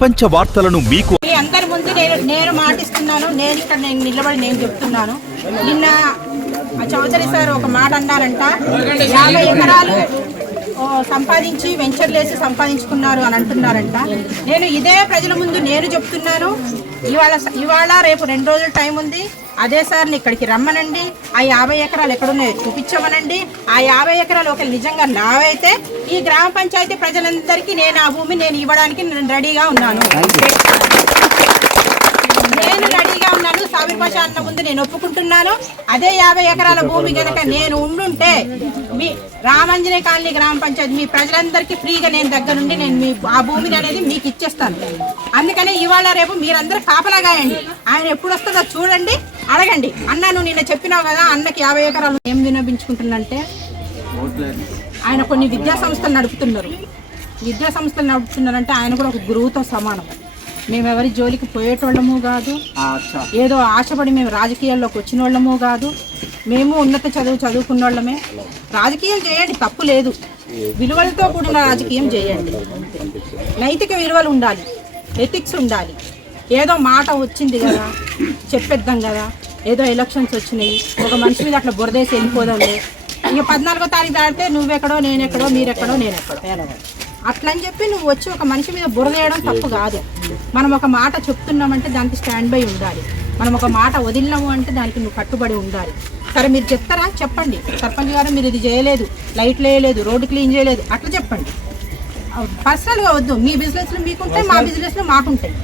పంచవార్తలను మీకు అందరి ముందు నేను మాటిస్తున్నాను. నేను ఇక్కడ నిలబడి నేను చెప్తున్నాను. నిన్న చౌదరి సార్ ఒక మాట అన్నారంట, 50 ఎకరాలు సంపాదించి వెంచర్లేసి సంపాదించుకున్నారు అని అంటున్నారంట. నేను ఇదే ప్రజల ముందు నేను చెప్తున్నాను. ఇవాళ రేపు 2 రోజుల టైం ఉంది. అదే సార్ని ఇక్కడికి రమ్మనండి. ఆ 50 ఎకరాలు ఎక్కడున్నాయో చూపించమనండి. ఆ 50 ఎకరాలు ఒక నిజంగా నావైతే ఈ గ్రామ పంచాయతీ ప్రజలందరికీ నేను ఆ భూమి నేను ఇవ్వడానికి నేను రెడీగా ఉన్నాను. సాబిర్ భాష అన్న ముందు నేను ఒప్పుకుంటున్నాను. అదే 50 ఎకరాల భూమి కనుక నేను ఉండుంటే మీ రామాంజనేయ కాలనీ గ్రామ పంచాయతీ మీ ప్రజలందరికీ ఫ్రీగా నేను దగ్గరుండి నేను మీ ఆ భూమిని అనేది మీకు ఇచ్చేస్తాను. అందుకనే ఇవాళ రేపు మీరందరూ కాపలాగాయండి. ఆయన ఎప్పుడు వస్తుందో చూడండి, అడగండి. అన్న నువ్వు నిన్న చెప్పినావు కదా అన్నకి 50 ఎకరాలు ఏం వినిపించుకుంటున్నంటే ఆయన కొన్ని విద్యా సంస్థలు నడుపుతున్నారు. ఆయన కూడా ఒక గురువుతో సమానం. మేము ఎవరి జోలికి పోయేటోళ్ళము కాదు, ఏదో ఆశపడి మేము రాజకీయాల్లోకి వచ్చిన వాళ్ళము కాదు. మేము ఉన్నత చదువుకున్న వాళ్ళమే. రాజకీయం చేయండి, తప్పు లేదు. విలువలతో కూడిన రాజకీయం చేయండి. నైతిక విలువలు ఉండాలి, ఎథిక్స్ ఉండాలి. ఏదో మాట వచ్చింది కదా చెప్పేద్దాం కదా, ఏదో ఎలక్షన్స్ వచ్చినాయి ఒక మనిషి మీద అట్లా బురదేసి వెళ్ళిపోదాంలే, ఇక 14వ తారీఖు దాటితే నువ్వెక్కడో నేనెక్కడో మీరెక్కడో నేనెక్కడో అట్లా అని చెప్పి నువ్వు వచ్చి ఒక మనిషి మీద బురదేయడం తప్పు కాదు. మనం ఒక మాట చెప్తున్నామంటే దానికి స్టాండ్ బై ఉండాలి. మనం ఒక మాట వదిలినాము అంటే దానికి నువ్వు కట్టుబడి ఉండాలి. సరే మీరు చెప్తారా, చెప్పండి. సర్పంచ్ గారు మీరు ఇది చేయలేదు, లైట్లు వేయలేదు, రోడ్డు క్లీన్ చేయలేదు, అట్లా చెప్పండి. పర్సనల్గా వద్దు. మీ బిజినెస్లు మీకుంటాయి, మా బిజినెస్లు మాకుంటాయి.